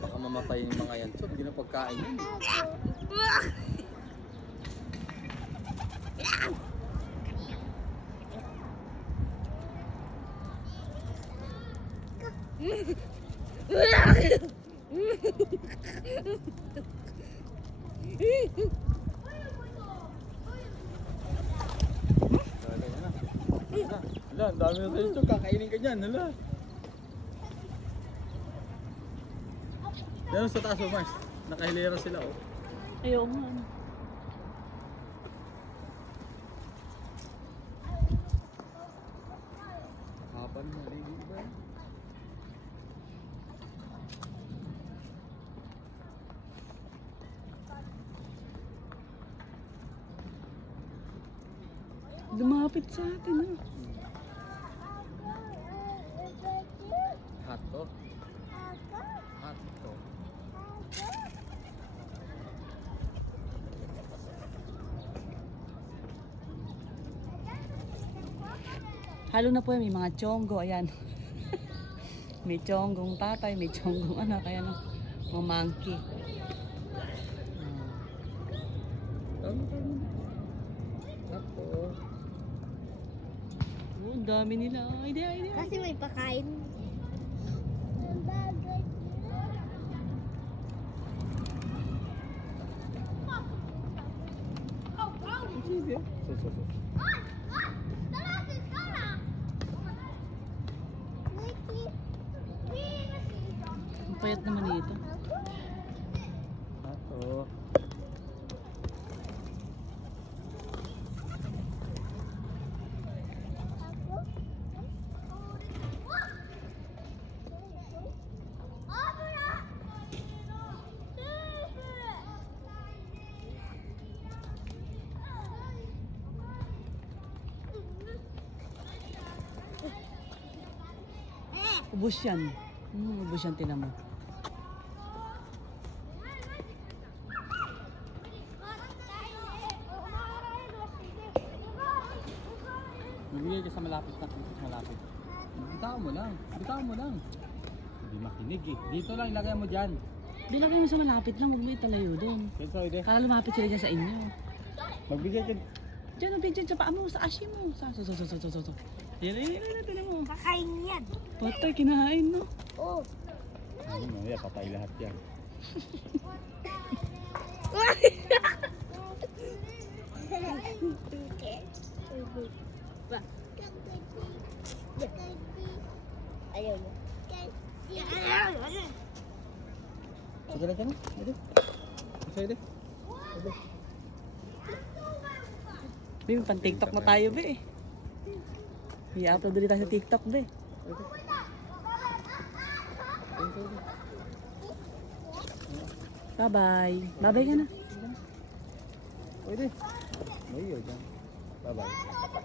Baka mamatay yung mga yan. So, hindi na pagkain yun. Hala, ang dami na sa ito. Kakainin ka dyan. Hala. Yan sa taas mo, Mars. Nakahilera sila, oh. Ayaw nga. Kapan mo, lady ba? Lumapit sa atin, ah. Hot to. Hot to. Halo na po yan, may mga chonggo, ayan. May chonggong tatay, may chonggong anak, ayan o. Mga monkey. Hot to. Oh, ang dami nila. Ay, di. Kasi may pakain. Sige. So. Ang payat naman dito. Hot to. Ubus yan. Ubus yan, tinan mo. Bibigay ka sa malapit na dito sa malapit. Bitawan mo lang. Bitawan mo lang. Hindi makinig eh. Dito lang, ilagay mo dyan. Bilagay mo sa malapit lang, huwag mo italayo doon. Dito, ide. Kala lumapit sila dyan sa inyo. Magbigay ka. Diyan, dyan sa paa mo, sa ashi mo. So. Yan, tinan mo. Kakain yan. Patay, kinahain, no? Oh. Ano mo, patay lahat yan. Ayaw mo. Sige lang ka na. Ide. Isa ide. Ide. May pan TikTok na tayo, be. I-upload ulit tayo sa TikTok, be. Bye-bye. Bye-bye ka na. Ide. Mayo dyan. Bye-bye.